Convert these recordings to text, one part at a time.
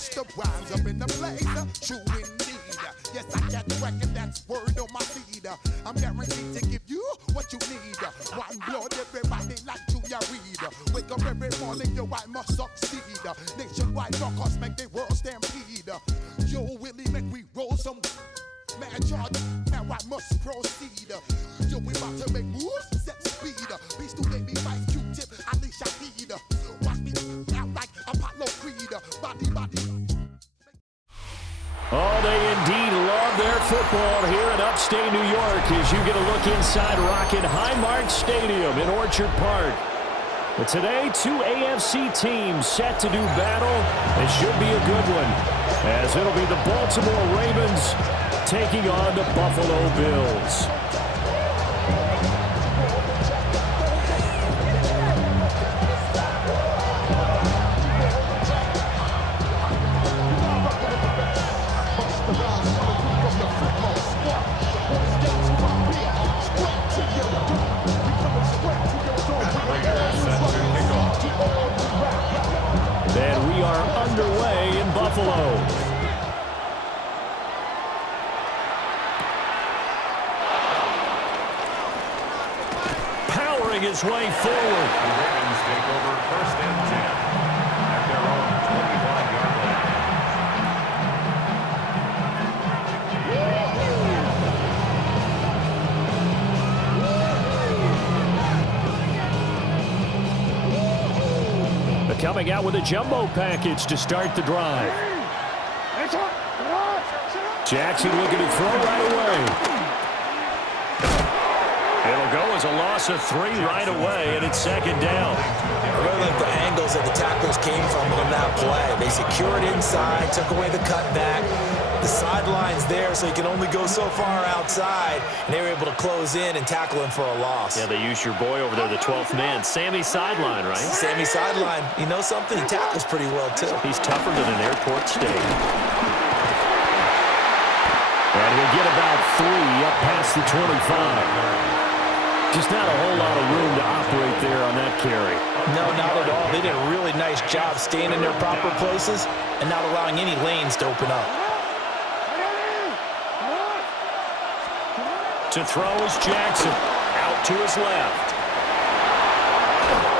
Busta Rhymes up in the place, true indeed. Yes, I got record, that's word on my feed. I'm guaranteed to give you what you need. One blood, everybody like Julia Reed. Wake up every morning, yo, I must succeed. Nationwide knockouts make the world stampede. Yo, Willie, make we roll some mad charge. Now I must proceed. Yo, we about to make moves, set speed. Beast to baby, vice Q-tip, Alicia Heed. Watch me out like Apollo Creed. Body. Oh, they indeed love their football here in upstate New York as you get a look inside Rocket Highmark Stadium in Orchard Park. But today, two AFC teams set to do battle. It should be a good one, as it'll be the Baltimore Ravens taking on the Buffalo Bills. And we are underway in Buffalo. Powering his way forward. The Ravens take over 1st and 10 at their own 25-yard line. Coming out with a jumbo package to start the drive. Jackson looking to throw right away. It'll go as a loss of 3 right away, and it's 2nd down. I really like the angles that the tackles came from on that play. They secured inside, took away the cutback. The sideline's there, so he can only go so far outside, and they were able to close in and tackle him for a loss. Yeah, they used your boy over there, the 12th man. Sammy Sideline, right? Sammy Sideline. You know something? He tackles pretty well, too. He's tougher than an airport steak. And we get about 3 up past the 25. Just not a whole lot of room to operate there on that carry. No, not at all. They did a really nice job staying in their proper places and not allowing any lanes to open up. To throw is Jackson. Out to his left.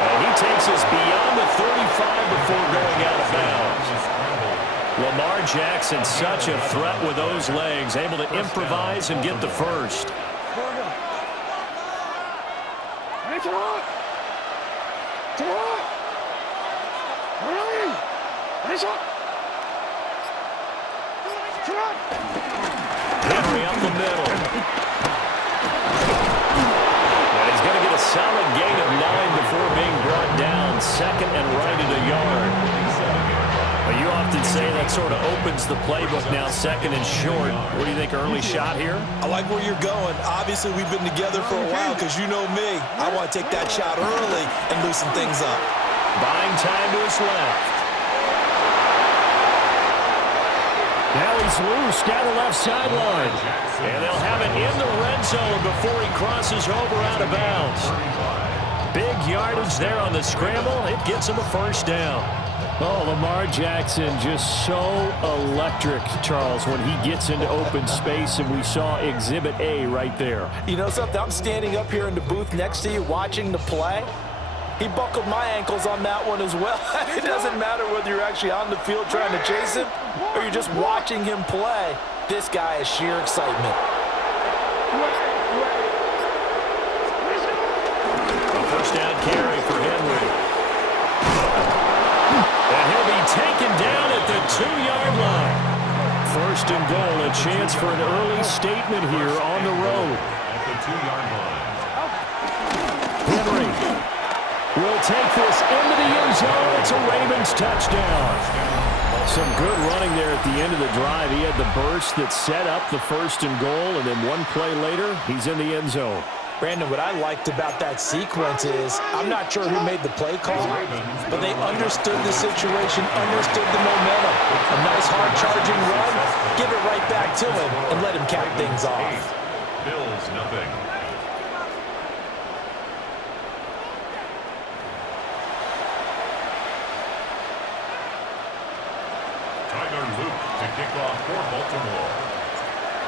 And he takes us beyond the 35 before going out of bounds. Lamar Jackson, such a threat with those legs, able to improvise and get the first. Henry up the middle. And he's going to get a solid gain of 9 before being brought down. 2nd and right at a yard. Well, you often say that sort of opens the playbook now, 2nd and short. What do you think, early shot here? I like where you're going. Obviously, we've been together for a while because you know me. I want to take that shot early and loosen things up. Buying time to his left. Now he's loose down the left sideline. And they'll have it in the red zone before he crosses over out of bounds. Big yardage there on the scramble. It gets him a 1st down. Oh, Lamar Jackson just so electric, Charles, when he gets into open space, and we saw Exhibit A right there. You know something? I'm standing up here in the booth next to you watching the play. He buckled my ankles on that one as well. It doesn't matter whether you're actually on the field trying to chase him or you're just watching him play. This guy is sheer excitement. A 1st down carry for Henry. And he'll be taken down at the 2-yard line. 1st and goal, a chance for an early statement here on the road. At the 2-yard line. Henry will take this into the end zone. It's a Ravens touchdown. Some good running there at the end of the drive. He had the burst that set up the 1st and goal, and then one play later, he's in the end zone. Brandon, what I liked about that sequence is I'm not sure who made the play call, but they understood the situation, understood the momentum. A nice hard charging run, give it right back to him, and let him cap things off. Bills, nothing. Tyler Luke to kick off for Baltimore.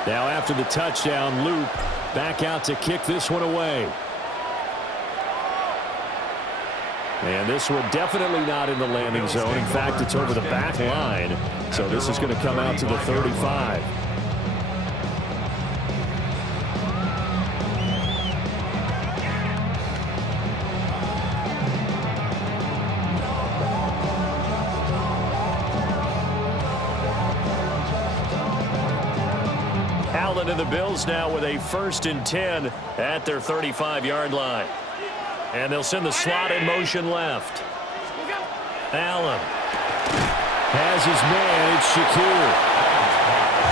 Now after the touchdown, Luke back out to kick this one away. And this one definitely not in the landing zone. In fact, it's over the back line. So this is going to come out to the 35. Allen and the Bills now with a 1st and 10 at their 35-yard line. And they'll send the slot in motion left. Allen has his man. It's Shakir.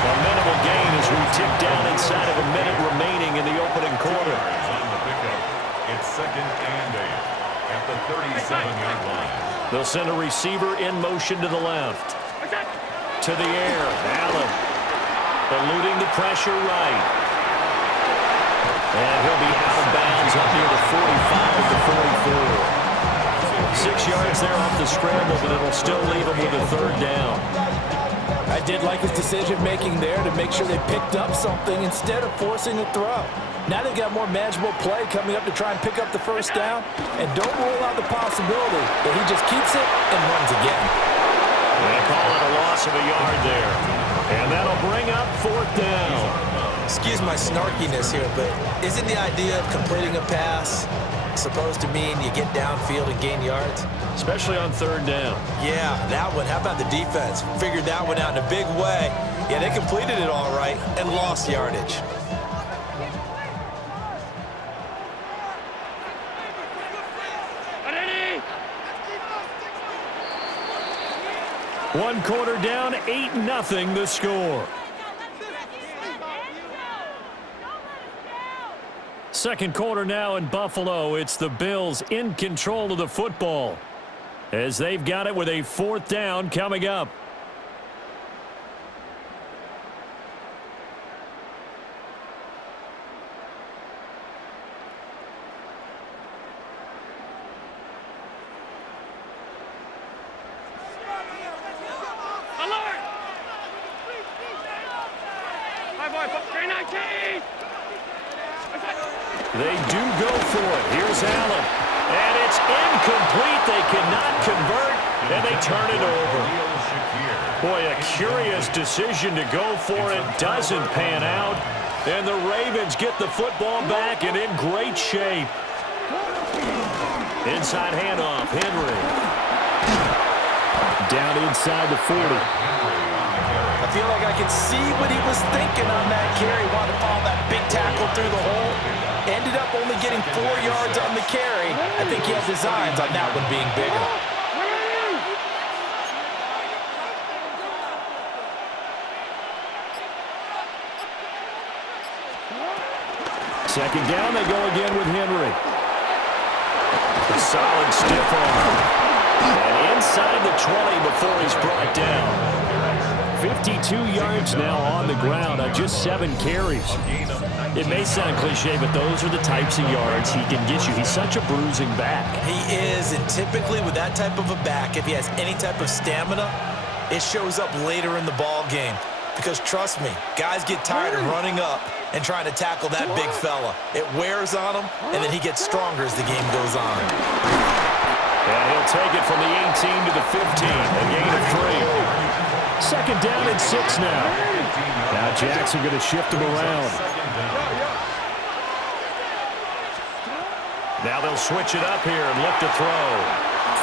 A minimal gain as we tick down inside of a minute remaining in the opening quarter. It's 2nd and 8 at the 37-yard line. They'll send a receiver in motion to the left. To the air. Allen eluding the pressure right. And he'll be out of bounds up near the 45 to 44. 6 yards there off the scramble, but it'll still leave him with a 3rd down. I did like his decision-making there to make sure they picked up something instead of forcing a throw. Now they've got more manageable play coming up to try and pick up the 1st down, and don't rule out the possibility that he just keeps it and runs again. They call it a loss of a yard there, and that'll bring up 4th down. Excuse my snarkiness here, but isn't the idea of completing a pass supposed to mean you get downfield and gain yards? Especially on 3rd down. Yeah, that one. How about the defense? Figured that one out in a big way. Yeah, they completed it all right and lost yardage. One quarter down, 8-0 the score. 2nd quarter now in Buffalo. It's the Bills in control of the football as they've got it with a 4th down coming up. They do go for it. Here's Allen. And it's incomplete. They cannot convert, and they turn it over. Boy, a curious decision to go for it. Doesn't pan out. And the Ravens get the football back and in great shape. Inside handoff, Henry. Down inside the 40. I feel like I can see what he was thinking on that carry. Wanted to follow that big tackle through the hole. Ended up only getting 4 yards on the carry. I think he had designs on that one being bigger. Second down, they go again with Henry. A solid stiff arm. And inside the 20 before he's brought down. 52 yards now on the ground on just 7 carries. It may sound cliche, but those are the types of yards he can get you. He's such a bruising back. He is, and typically with that type of a back, if he has any type of stamina, it shows up later in the ball game. Because trust me, guys get tired of running up and trying to tackle that big fella. It wears on him, and then he gets stronger as the game goes on. And he'll take it from the 18 to the 15, a gain of 3. Second down and 6 now. Now Jackson going to shift him around. Now they'll switch it up here and look to throw.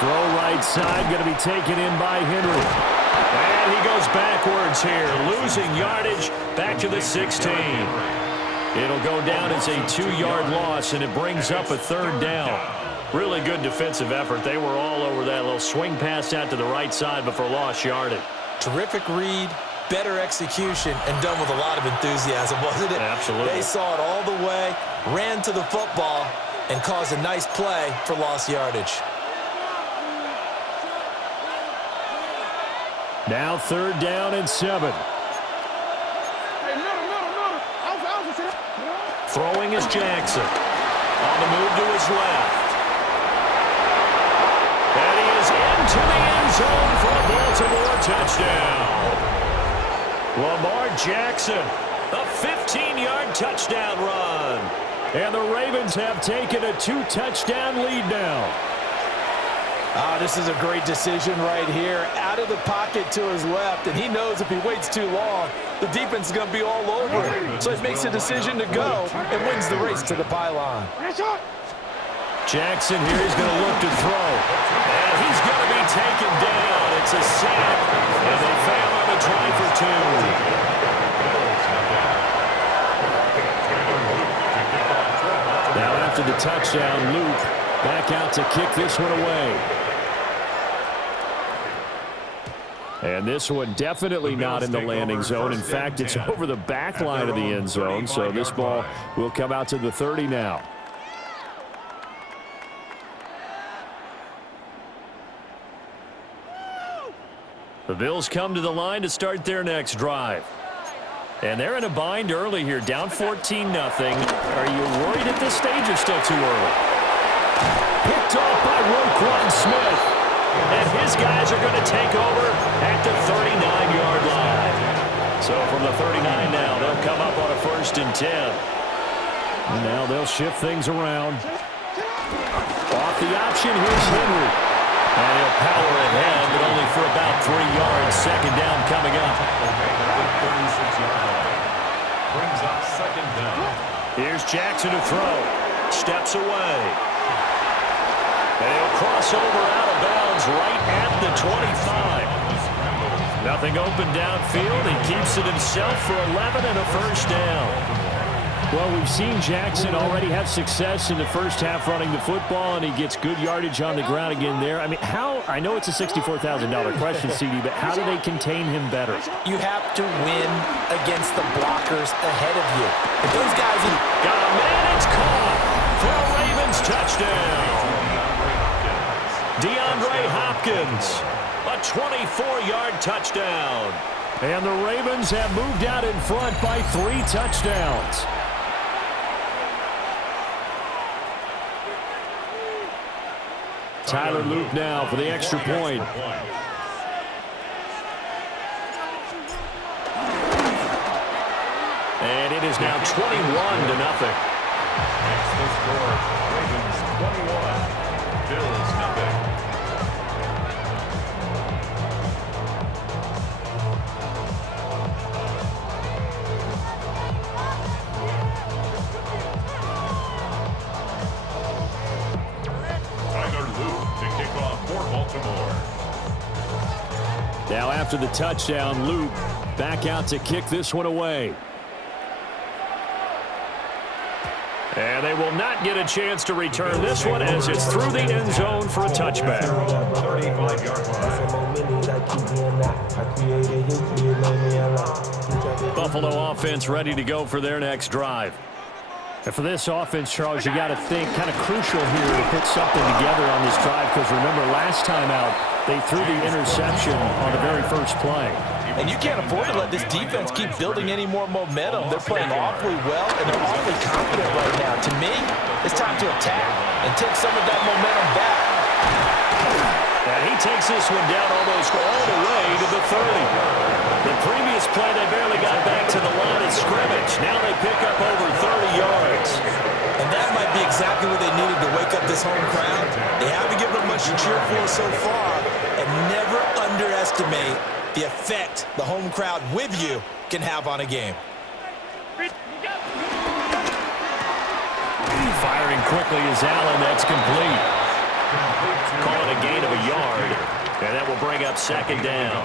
Throw right side, going to be taken in by Henry. And he goes backwards here, losing yardage back to the 16. It'll go down as a 2-yard loss, and it brings up a 3rd down. Really good defensive effort. They were all over that little swing pass out to the right side before lost yardage. Terrific read, better execution, and done with a lot of enthusiasm, wasn't it? Absolutely. They saw it all the way, ran to the football, and caused a nice play for lost yardage. Now 3rd down and 7. Throwing is Jackson. On the move to his left. And he is into the end zone for a Baltimore a touchdown. Lamar Jackson, a 15-yard touchdown run. And the Ravens have taken a 2-touchdown lead now. This is a great decision right here. Out of the pocket to his left, and he knows if he waits too long, the defense is going to be all over him. So he makes a decision to go and wins the race to the pylon. Jackson here is going to look to throw. And he's going to be taken down. It's a sack, and they fail on the try for 2. Now after the touchdown, Luke back out to kick this one away. And this one definitely not in the landing zone. In fact, it's over the back line of the end zone. So this ball will come out to the 30 now. The Bills come to the line to start their next drive. And they're in a bind early here, down 14-0. Are you worried at this stage or still too early? Picked off by Roquan Smith. And his guys are going to take over at the 39-yard line. So from the 39 now, they'll come up on a 1st and 10. And now they'll shift things around. Off the option, here's Henry. And he'll power ahead, but only for about 3 yards. 2nd down coming up. Brings up 2nd down. Here's Jackson to throw. Steps away. And he'll cross over out of bounds right at the 25. Nothing open downfield. He keeps it himself for 11 and a 1st down. Well, we've seen Jackson already have success in the first half running the football, and he gets good yardage on the ground again there. I mean, I know it's a $64,000 question, CD, but how do they contain him better? You have to win against the blockers ahead of you. If those guys... Got a man, it's caught for a Ravens touchdown. DeAndre Hopkins, a 24-yard touchdown. And the Ravens have moved out in front by 3 touchdowns. Tyler Luke now for the extra point. And it is now 21-0. That's the score. Ravens 21, Bills 0. Now after the touchdown, Luke back out to kick this one away. And they will not get a chance to return this one as it's through the end zone for a touchback. 35-yard line. Buffalo offense ready to go for their next drive. And for this offense, Charles, you got to think kind of crucial here to put something together on this drive because remember last time out they threw the interception on the very first play. And you can't afford to let this defense keep building any more momentum. They're playing awfully well, and they're awfully confident right now. To me, it's time to attack and take some of that momentum back. And he takes this one down almost all the way to the 30. The previous play, they barely got back to the line of scrimmage. Now they pick up over 30 yards. And that might be exactly what they needed to wake up this home crowd. They haven't given them much to cheer for so far, and never underestimate the effect the home crowd with you can have on a game. Firing quickly is Allen. That's complete. Call it a gain of a yard, and that will bring up 2nd down.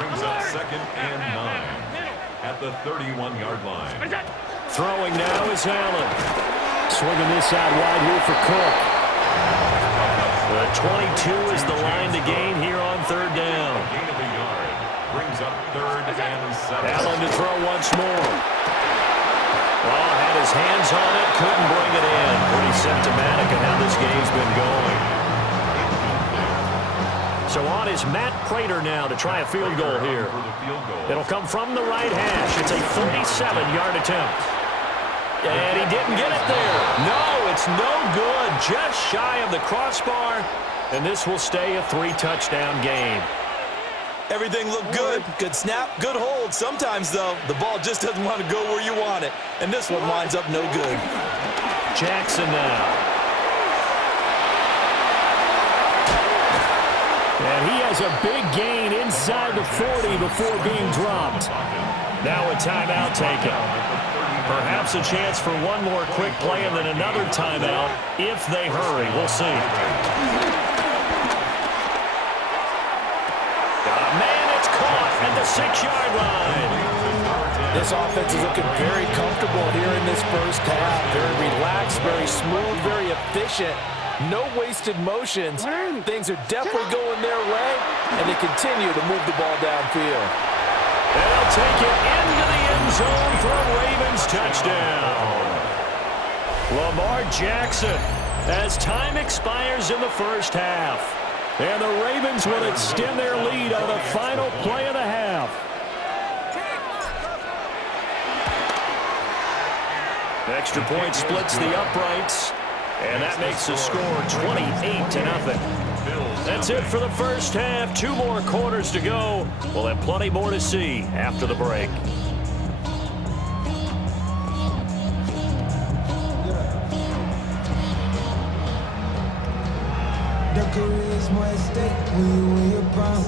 Brings up 2nd and 9 at the 31-yard line. Throwing now is Allen. Swinging this out wide here for Cook. The 22 is the line to gain here on 3rd down. Gain of a yard. Brings up 3rd and 7. Allen to throw once more. Well, had his hands on it, couldn't bring it in. Pretty symptomatic of how this game's been going. So on is Matt Prater now to try a field goal here. It'll come from the right hash. It's a 37-yard attempt. And he didn't get it there. No, it's no good. Just shy of the crossbar. And this will stay a 3-touchdown game. Everything looked good. Good snap, good hold. Sometimes, though, the ball just doesn't want to go where you want it. And this one winds up no good. Jackson now. And he has a big gain inside the 40 before being dropped. Now a timeout taken. Perhaps a chance for one more quick play and then another timeout if they hurry. We'll see. Man, it's caught at the 6-yard line. This offense is looking very comfortable here in this first half. Very relaxed, very smooth, very efficient. No wasted motions. Things are definitely going their way, and they continue to move the ball downfield. They'll take it into the end zone for a Ravens touchdown. Lamar Jackson as time expires in the first half. And the Ravens will extend their lead on the final play of the half. Extra point splits the uprights. And that makes the score 28-0. That's it for the first half. 2 more quarters to go. We'll have plenty more to see after the break. The career's more at stake when you win your prime.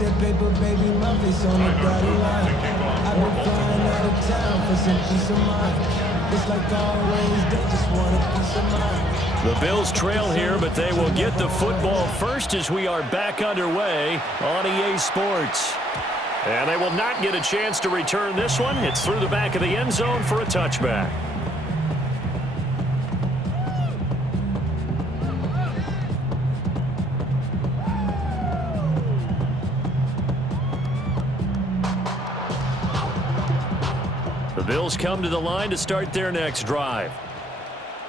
That paper, baby, my face on the dotted line. I've been flying out of town for some peace of mind. It's like always, they just want a piece of mind. The Bills trail here, but they will get the football first as we are back underway on EA Sports. And they will not get a chance to return this one. It's through the back of the end zone for a touchback. The Bills come to the line to start their next drive.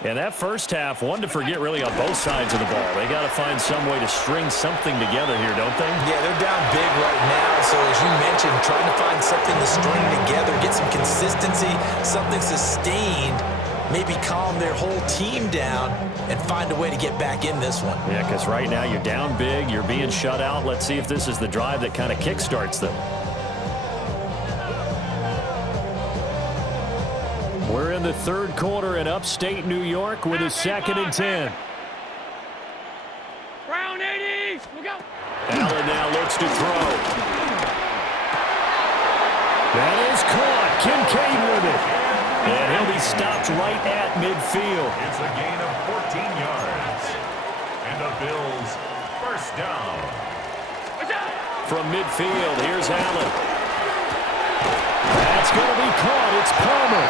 And that first half, one to forget really on both sides of the ball. They got to find some way to string something together here, don't they? Yeah, they're down big right now. So as you mentioned, trying to find something to string together, get some consistency, something sustained, maybe calm their whole team down and find a way to get back in this one. Yeah, because right now you're down big, you're being shut out. Let's see if this is the drive that kind of kickstarts them. We're in the third quarter in upstate New York with a 2nd and 10. Brown 80, look out. Allen now looks to throw. That is caught. Kincaid with it. And he'll be stopped right at midfield. It's a gain of 14 yards. And the Bills first down. From midfield, here's Allen. That's going to be caught. It's Palmer.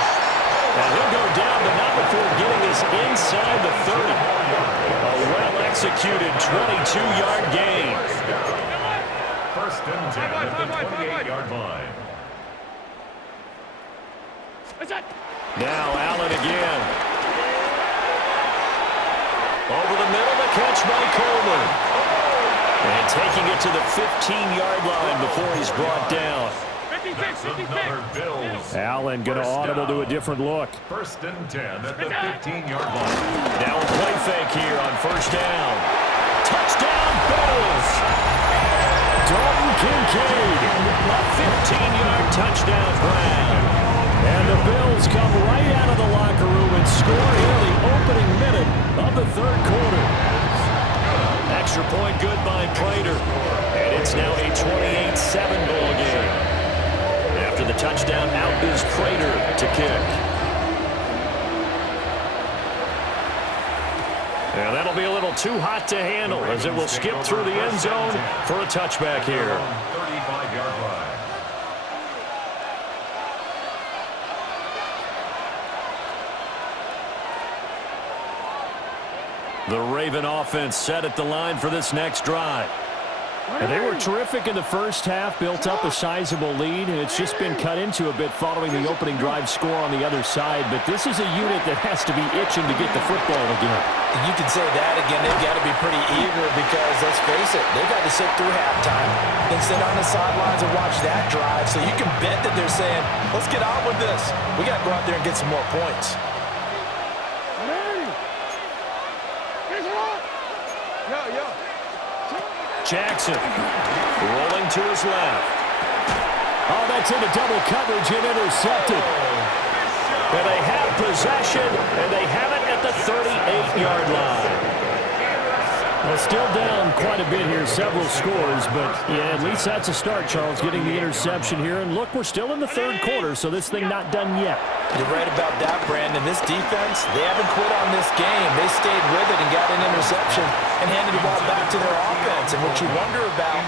And he'll go down, but not before getting us inside the 30. A well-executed 22-yard gain. First and 10 at the 28-yard line. Now Allen again. Over the middle, the catch by Coleman. And taking it to the 15-yard line before he's brought down. That's another Bills. Allen going to audible to a different look. First and 10 at the 15-yard line. Now a play fake here on first down. Touchdown, Bills! Dalton Kincaid, a 15-yard touchdown grab. And the Bills come right out of the locker room and score here in the opening minute of the third quarter. Extra point good by Prater. And it's now a 28-7 ball game. After the touchdown, out is Prater to kick. And that'll be a little too hot to handle as it will skip through the end zone for a touchback here. 35-yard line. The Raven offense set at the line for this next drive. And they were terrific in the first half, built up a sizable lead, and it's just been cut into a bit following the opening drive score on the other side. But this is a unit that has to be itching to get the football again. You can say that again. They've got to be pretty eager because, let's face it, they've got to sit through halftime, then sit on the sidelines and watch that drive. So you can bet that they're saying, let's get on with this. We got to go out there and get some more points. Jackson. Rolling to his left. Oh, that's into double coverage and intercepted. And they have possession, and they have it at the 38-yard line. Well, still down quite a bit here, several scores, but yeah, at least that's a start, Charles, getting the interception here. And look, we're still in the third quarter, so this thing not done yet. You're right about that, Brandon. This defense, they haven't quit on this game. They stayed with it and got an interception and handed the ball back to their offense. And what you wonder about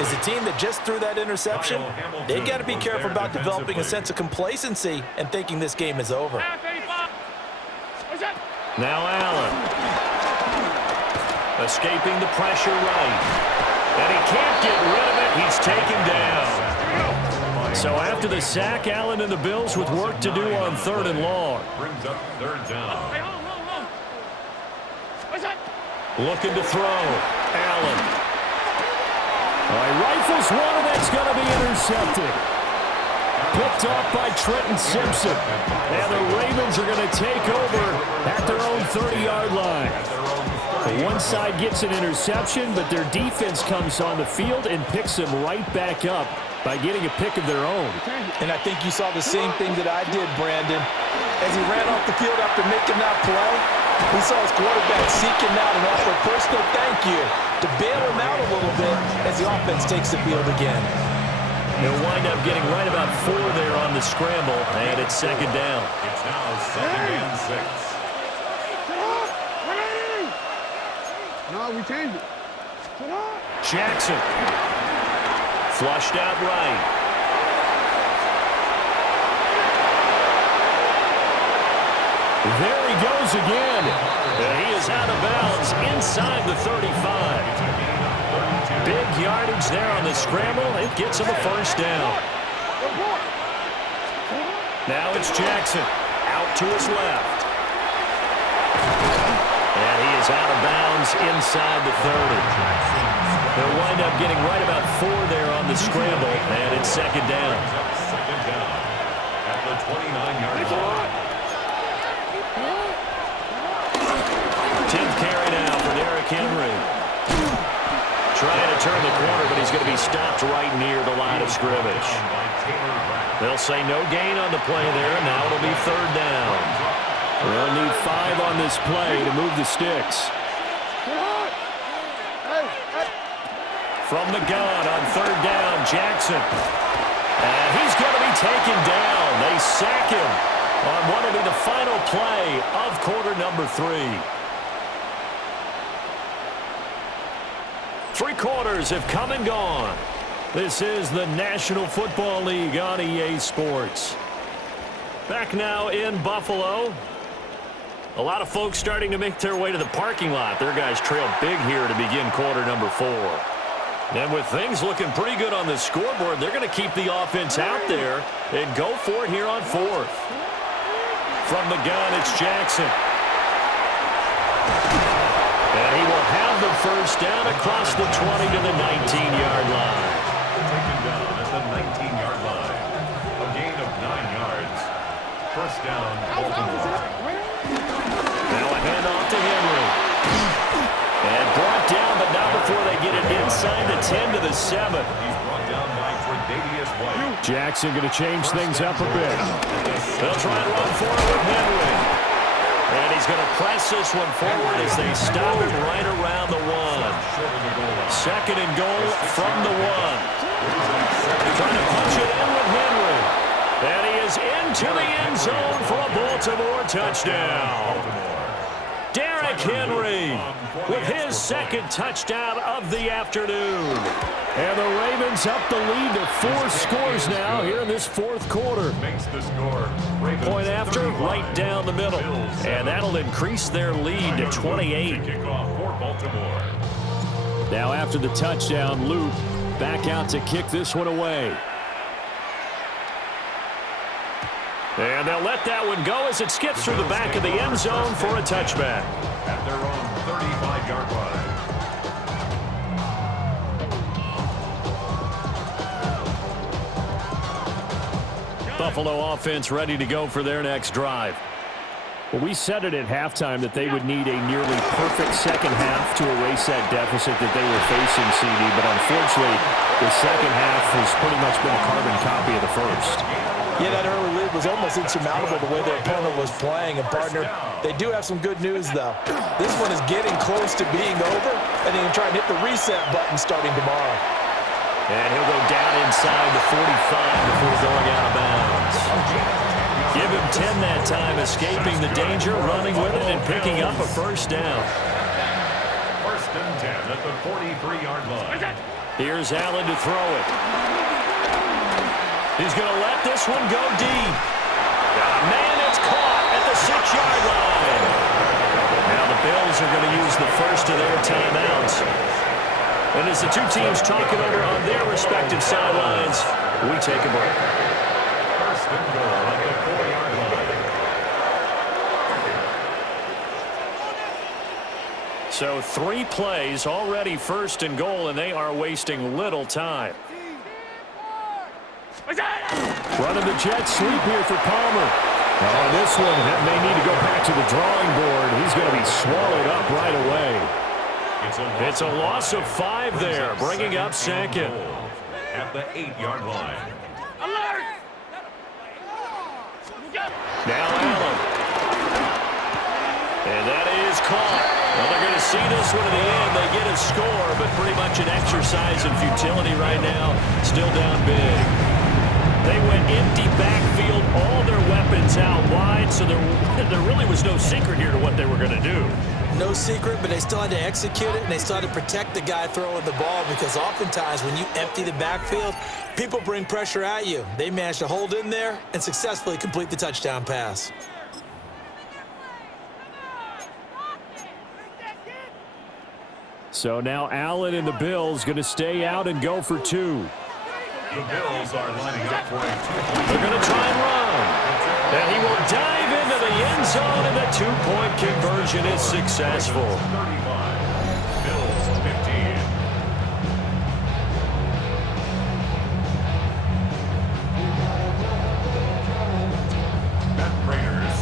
is the team that just threw that interception, they've got to be careful about developing a sense of complacency and thinking this game is over. Now Allen. Escaping the pressure right. And he can't get rid of it. He's taken down. So after the sack, Allen and the Bills with work to do on 3rd and long. Brings up 3rd down. Looking to throw. Allen. Rifles one, and that's going to be intercepted. Picked off by Trenton Simpson. And the Ravens are going to take over at their own 30-yard line. One side gets an interception, but their defense comes on the field and picks them right back up by getting a pick of their own. And I think you saw the same thing that I did, Brandon. As he ran off the field after making that play, we saw his quarterback seeking out and offer a personal thank you to bail him out a little bit as the offense takes the field again. They'll wind up getting right about 4 there on the scramble, and it's 2nd down. It's now 2nd and 6. No, we changed it. Jackson. Flushed out right. There he goes again. And he is out of bounds inside the 35. Big yardage there on the scramble. It gets him a 1st down. Now it's Jackson. Out to his left. And he is out of bounds inside the 30. They'll wind up getting right about 4 there on the scramble, and it's 2nd down. 2nd down at the 29-yard line. 10th carry now for Derrick Henry. Trying to turn the corner, but he's going to be stopped right near the line of scrimmage. They'll say no gain on the play there, and now it'll be 3rd down. They'll need 5 on this play to move the sticks. From the gun on 3rd down, Jackson. And he's going to be taken down. They sack him on what will be the final play of quarter number 3. 3 quarters have come and gone. This is the National Football League on EA Sports. Back now in Buffalo. A lot of folks starting to make their way to the parking lot. Their guys trail big here to begin quarter number 4. And with things looking pretty good on the scoreboard, they're going to keep the offense out there and go for it here on 4th. From the gun, it's Jackson. And he will have the 1st down across the 20 to the 19-yard line. Taken down at the 19-yard line. A gain of 9 yards. 1st down, Baltimore. Now a handoff to Henry. And brought down, but not before they get it inside the 10 to the 7. He's brought down by Tre'Davious White. Jackson going to change things up a bit. They'll try and run forward with Henry. And he's going to press this one forward as they stop him right around the 1. 2nd and goal from the 1. Trying to punch it in with Henry. And he is into the end zone for a Baltimore touchdown. Derrick Henry with his 2nd touchdown of the afternoon. And the Ravens up the lead to 4 scores now here in this 4th quarter. Makes the score. Point after, right down the middle. And that'll increase their lead to 28. Kickoff for Baltimore. Now after the touchdown, Luke back out to kick this one away. And they'll let that one go as it skips through the back of the end zone for a touchback. At their own 35-yard line. Buffalo offense ready to go for their next drive. Well, we said it at halftime that they would need a nearly perfect second half to erase that deficit that they were facing, CD. But unfortunately, the second half has pretty much been a carbon copy of the first. Yeah, that early lead was almost insurmountable the way their opponent was playing. And, partner, they do have some good news, though. This one is getting close to being over, and they can try and hit the reset button starting tomorrow. And he'll go down inside the 45 before going out of bounds. Give him 10 that time, escaping the danger, running with it, and picking up a first down. First and 10 at the 43-yard line. Here's Allen to throw it. He's going to let this one go deep. Man, it's caught at the 6-yard line. Now the Bills are going to use the first of their timeouts. And as the two teams talk it over on their respective sidelines, we take a break. First and goal at the 4-yard line. So 3 plays already first and goal, and they are wasting little time. Running the jet sweep here for Palmer. Oh, this one may need to go back to the drawing board. He's going to be swallowed up right away. It's a loss of 5 there, bringing up second. At the 8-yard line. Now Allen. And that is caught. Well, they're going to see this one in the end. They get a score, but pretty much an exercise in futility right now. Still down big. They went empty backfield, all their weapons out wide, so there really was no secret here to what they were going to do. No secret, but they still had to execute it, and they still had to protect the guy throwing the ball, because oftentimes when you empty the backfield, people bring pressure at you. They managed to hold in there and successfully complete the touchdown pass. So now Allen and the Bills going to stay out and go for 2. The Bills are lining up for a 2-point. They're going to try and run. And he will dive into the end zone, and the 2-point conversion is successful. 35. Bills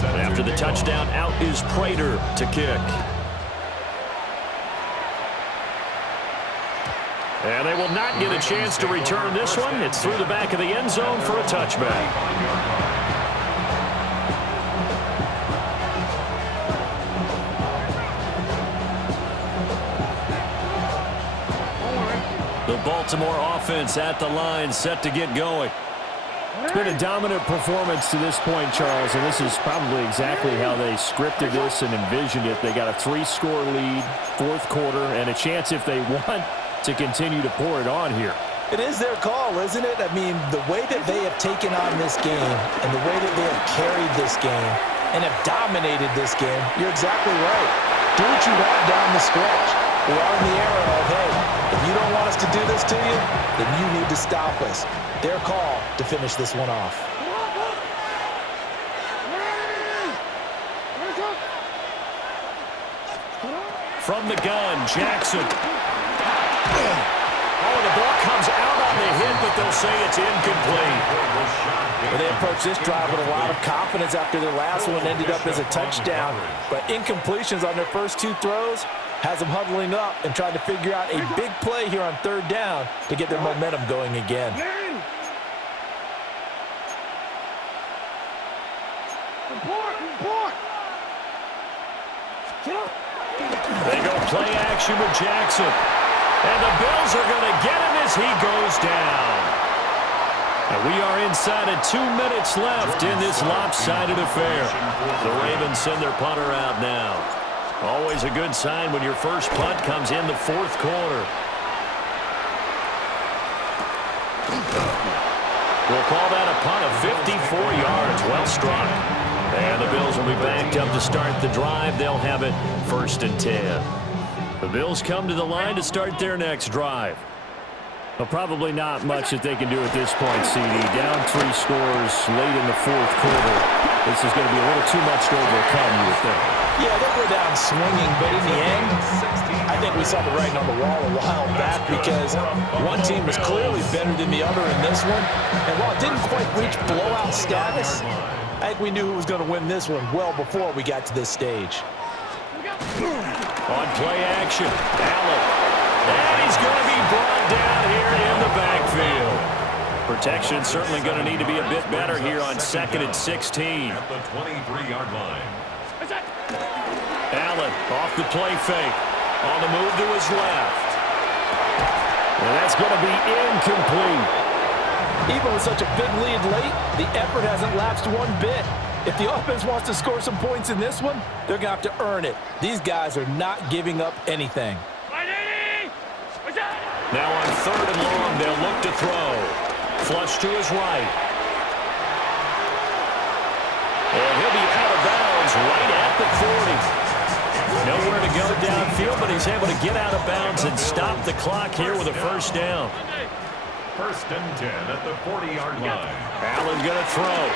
15. After the touchdown, out is Prater to kick. And they will not get a chance to return this one. It's through the back of the end zone for a touchback. The Baltimore offense at the line, set to get going. It's been a dominant performance to this point, Charles, and this is probably exactly how they scripted this and envisioned it. They got a 3-score lead, 4th quarter, and a chance if they want to continue to pour it on here. It is their call, isn't it? I mean, the way that they have taken on this game and the way that they have carried this game and have dominated this game, you're exactly right. Do what you want down the stretch. We are in the era of, hey, if you don't want us to do this to you, then you need to stop us. Their call to finish this one off. From the gun, Jackson. Oh, the ball comes out on the hit, but they'll say it's incomplete. Well, they approached this drive with a lot of confidence after their last one ended up as a touchdown. But incompletions on their first 2 throws has them huddling up and trying to figure out a big play here on 3rd down to get their momentum going again. They go play action with Jackson. And the Bills are going to get him as he goes down. And we are inside of 2 minutes left in this lopsided affair. The Ravens send their punter out now. Always a good sign when your first punt comes in the 4th quarter. We'll call that a punt of 54 yards. Well struck. And the Bills will be backed up to start the drive. They'll have it 1st and 10. The Bills come to the line to start their next drive. Well, probably not much that they can do at this point, CD. Down 3 scores late in the 4th quarter. This is going to be a little too much to overcome, you would think. Yeah, they'll go down swinging, but in the end, I think we saw the writing on the wall a while back, because one team was clearly better than the other in this one. And while it didn't quite reach blowout status, I think we knew who was going to win this one well before we got to this stage. On play action, Allen. And he's going to be brought down here in the backfield. Protection certainly going to need to be a bit better here on 2nd and 16. At the 23-yard line. Allen off the play fake. On the move to his left. And that's going to be incomplete. Even with such a big lead late, the effort hasn't lapsed one bit. If the offense wants to score some points in this one, they're going to have to earn it. These guys are not giving up anything. Now on 3rd and long, they'll look to throw. Flush to his right. And he'll be out of bounds right at the 40. Nowhere to go downfield, but he's able to get out of bounds and stop the clock here with a first down. 1st and 10 at the 40-yard line. Allen going to throw.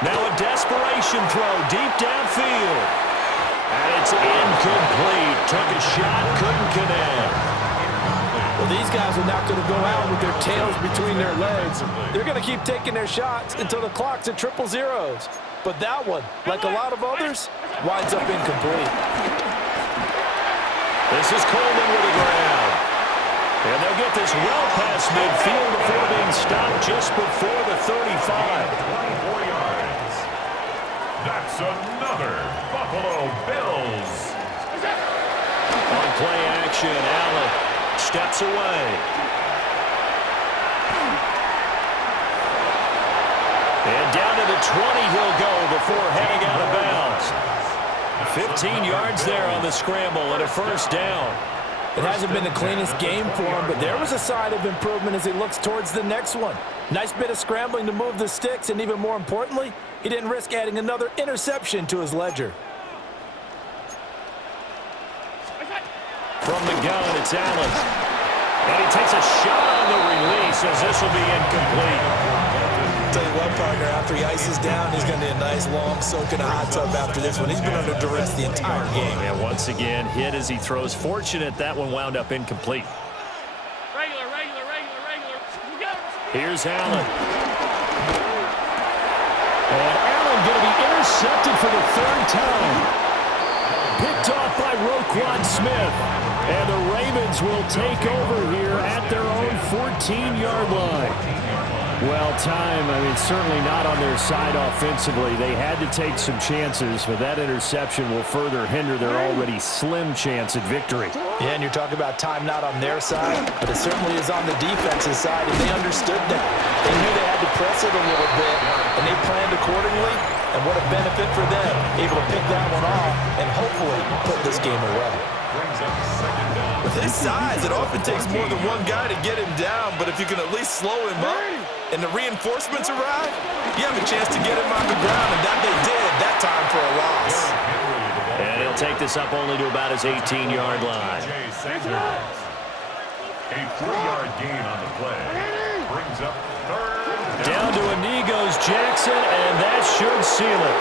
Now a desperation throw deep downfield. And it's incomplete. Took a shot, couldn't connect. Well, these guys are not going to go out with their tails between their legs. They're going to keep taking their shots until the clock's at 000. But that one, like a lot of others, winds up incomplete. This is Coleman with the ground. And they'll get this well past midfield before being stopped just before the 35. 24 yards. That's another Buffalo Bills. On play action, Allen steps away. And down to the 20 he'll go before heading out of bounds. 15 yards there on the scramble and a first down. It hasn't been the cleanest game for him, but there was a sign of improvement as he looks towards the next one. Nice bit of scrambling to move the sticks, and even more importantly, he didn't risk adding another interception to his ledger. From the gun, it's Allen. And he takes a shot on the release as this will be incomplete. Tell you what, partner, after he ices down, he's going to need a nice long soak in a hot tub after this one. He's been under duress the entire game. And once again, hit as he throws. Fortunate that one wound up incomplete. Regular. Here's Allen. And Allen going to be intercepted for the 3rd time. Picked off by Roquan Smith. And the Ravens will take over here at their own 14-yard line. Well, time, certainly not on their side offensively. They had to take some chances, but that interception will further hinder their already slim chance at victory. Yeah, and you're talking about time not on their side, but it certainly is on the defense's side, and they understood that. They knew they had to press it a little bit, and they planned accordingly, and what a benefit for them, able to pick that one off and hopefully put this game away. With his size, it often takes more than one guy to get him down, but if you can at least slow him up and the reinforcements arrive, you have a chance to get him on the ground, and that they did that time for a loss. And he'll take this up only to about his 18-yard line. A 3-yard gain on the play brings up 3rd down to a knee goes Jackson, and that should seal it.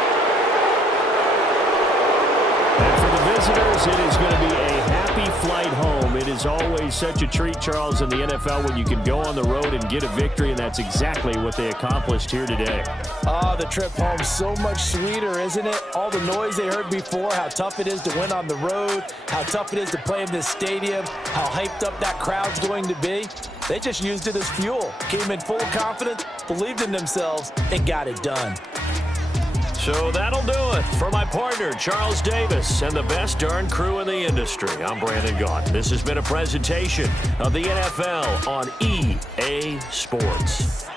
And for the visitors, it is going to be a happy flight home. It is always such a treat, Charles, in the NFL when you can go on the road and get a victory, and that's exactly what they accomplished here today. The trip home so much sweeter, isn't it? All the noise they heard before, how tough it is to win on the road, how tough it is to play in this stadium, how hyped up that crowd's going to be. They just used it as fuel, came in full of confidence, believed in themselves, and got it done. So that'll do it for my partner, Charles Davis, and the best darn crew in the industry. I'm Brandon Gault. This has been a presentation of the NFL on EA Sports.